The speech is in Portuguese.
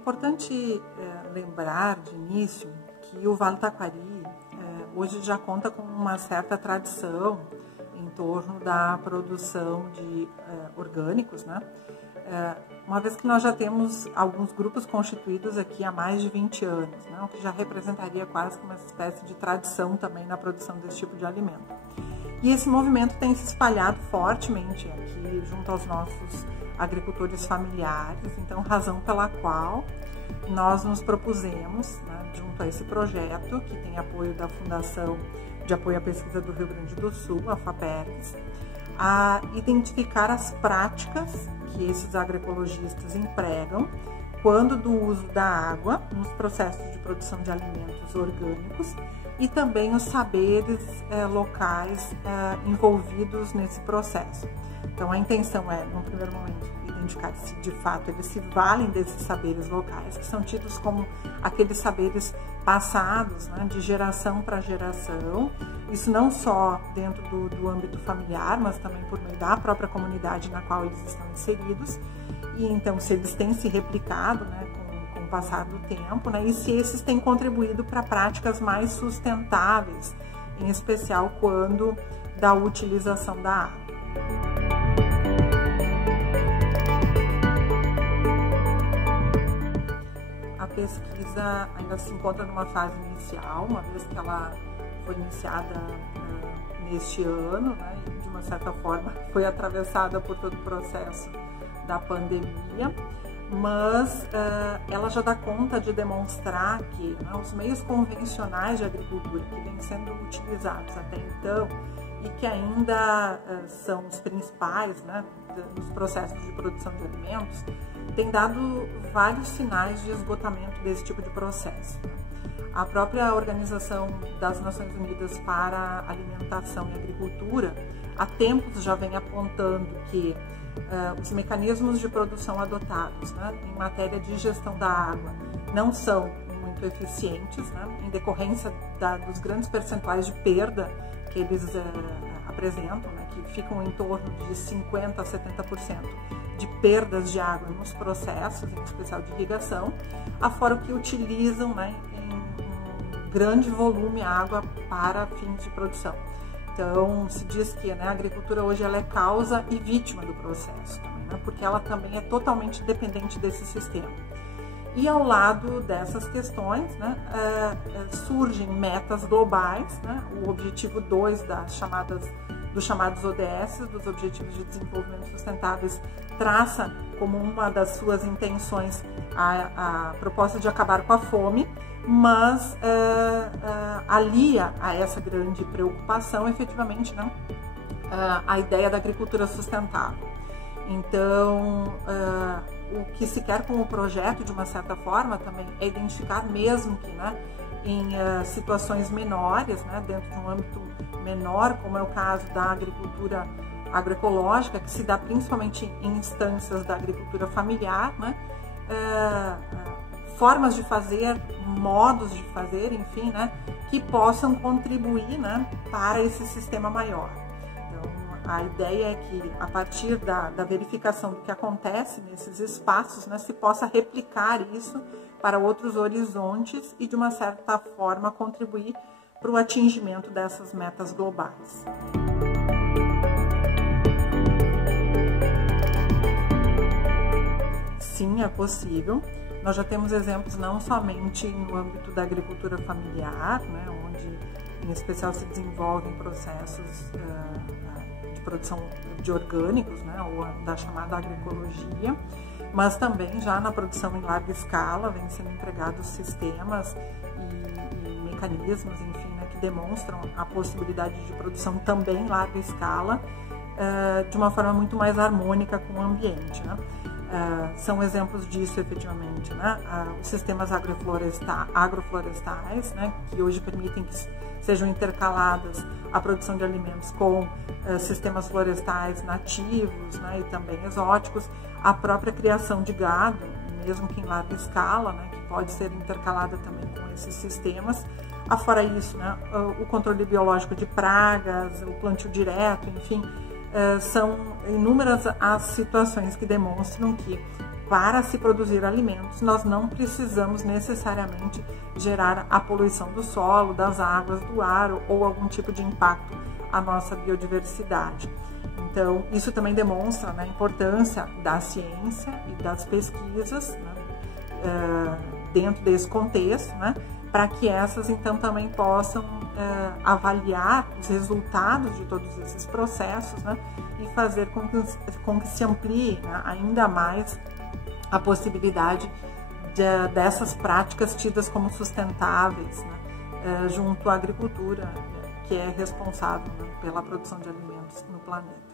importante lembrar de início que o Vale do Taquari hoje já conta com uma certa tradição em torno da produção de orgânicos, né? Uma vez que nós já temos alguns grupos constituídos aqui há mais de 20 anos, né? O que já representaria quase uma espécie de tradição também na produção desse tipo de alimento. E esse movimento tem se espalhado fortemente aqui junto aos nossos agricultores familiares, então razão pela qual nós nos propusemos, né, junto a esse projeto, que tem apoio da Fundação de Apoio à Pesquisa do Rio Grande do Sul, a FAPERGS, a identificar as práticas que esses agroecologistas empregam quando do uso da água nos processos de produção de alimentos orgânicos e também os saberes locais envolvidos nesse processo. Então a intenção é, no primeiro momento, identificar se de fato eles se valem desses saberes locais, que são tidos como aqueles saberes passados, né, de geração para geração, isso não só dentro do âmbito familiar, mas também por meio da própria comunidade na qual eles estão inseridos, e então se eles têm se replicado, né, com o passar do tempo, né, e se esses têm contribuído para práticas mais sustentáveis, em especial quando da utilização da água. A pesquisa ainda se encontra numa fase inicial, uma vez que ela foi iniciada neste ano, né, e de uma certa forma foi atravessada por todo o processo da pandemia, mas ela já dá conta de demonstrar que, né, os meios convencionais de agricultura que vêm sendo utilizados até então e que ainda são os principais, né, nos processos de produção de alimentos, tem dado vários sinais de esgotamento desse tipo de processo. A própria Organização das Nações Unidas para a Alimentação e Agricultura há tempos já vem apontando que os mecanismos de produção adotados, né, em matéria de gestão da água não são muito eficientes, né, em decorrência dos grandes percentuais de perda que eles apresentam, né, que ficam em torno de 50% a 70% de perdas de água nos processos, em especial de irrigação, afora o que utilizam, né, em grande volume água para fins de produção. Então, se diz que, né, a agricultura hoje ela é causa e vítima do processo, também, né, porque ela também é totalmente dependente desse sistema. E ao lado dessas questões, né, surgem metas globais, né, o objetivo 2 dos chamados ODS, dos Objetivos de Desenvolvimento Sustentáveis, traça como uma das suas intenções a proposta de acabar com a fome, mas alia a essa grande preocupação, efetivamente, né, a ideia da agricultura sustentável. Então, o que se quer com o projeto, de uma certa forma, também é identificar, mesmo que, né, em situações menores, né, dentro de um âmbito menor, como é o caso da agricultura agroecológica, que se dá principalmente em instâncias da agricultura familiar, né, formas de fazer, modos de fazer, enfim, né, que possam contribuir, né, para esse sistema maior. Então, a ideia é que, a partir da verificação do que acontece nesses espaços, né, se possa replicar isso para outros horizontes e, de uma certa forma, contribuir para o atingimento dessas metas globais. Sim, é possível. Nós já temos exemplos não somente no âmbito da agricultura familiar, né, onde em especial se desenvolvem processos de produção de orgânicos, né, ou da chamada agroecologia, mas também já na produção em larga escala vem sendo empregados sistemas e mecanismos, enfim, né, que demonstram a possibilidade de produção também em larga escala, de uma forma muito mais harmônica com o ambiente, né? São exemplos disso, efetivamente, né? Os sistemas agroflorestais, né, que hoje permitem que sejam intercaladas a produção de alimentos com sistemas florestais nativos, né, e também exóticos, a própria criação de gado, mesmo que em larga escala, né, que pode ser intercalada também com esses sistemas. Afora isso, né, o controle biológico de pragas, o plantio direto, enfim, são inúmeras as situações que demonstram que para se produzir alimentos, nós não precisamos necessariamente gerar a poluição do solo, das águas, do ar ou algum tipo de impacto à nossa biodiversidade. Então, isso também demonstra, né, a importância da ciência e das pesquisas, né, dentro desse contexto, né, para que essas então também possam avaliar os resultados de todos esses processos, né, e fazer com que se amplie, né, ainda mais a possibilidade dessas práticas tidas como sustentáveis, né, junto à agricultura, que é responsável, né, pela produção de alimentos no planeta.